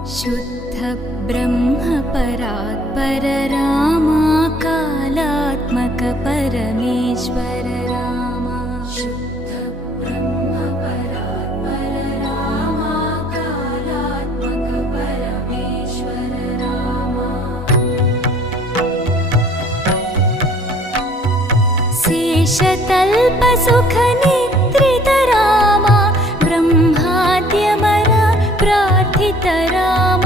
शुद्ध ब्रह्म परात्पर रामा कालात्मक परमेश्वर रामा शुद्ध ब्रह्म परात्पर रामा कालात्मक परमेश्वर रामा शेषतल्प सुख निद्रित रामा ब्रह्माद्यमर प्रार्थित रामा